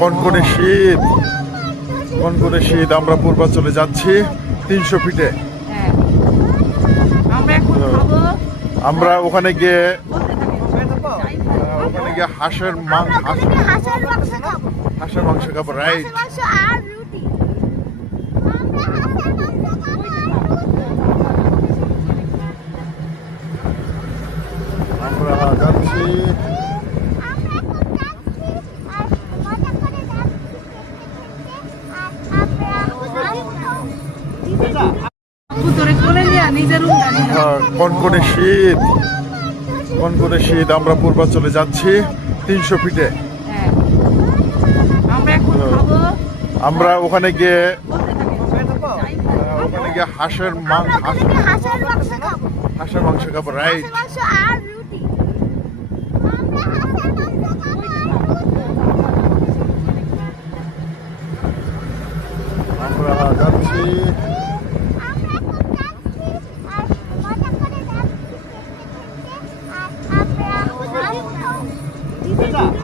কনকনে শীত, কনকনে শীত। আমরা পূর্বাঞ্চলে যাচ্ছি 300 ফিটে। আমরা ওখানে গিয়ে হাঁসের মাংস খাবো, রাইট? আমরা যাচ্ছি কনকনে শীত, কনকনে শীত। আমরা পূর্বাঞ্চলে যাচ্ছি 300 ফিটে। আমরা ওখানে গিয়ে হাঁসের মাংস খাবো, রাইট?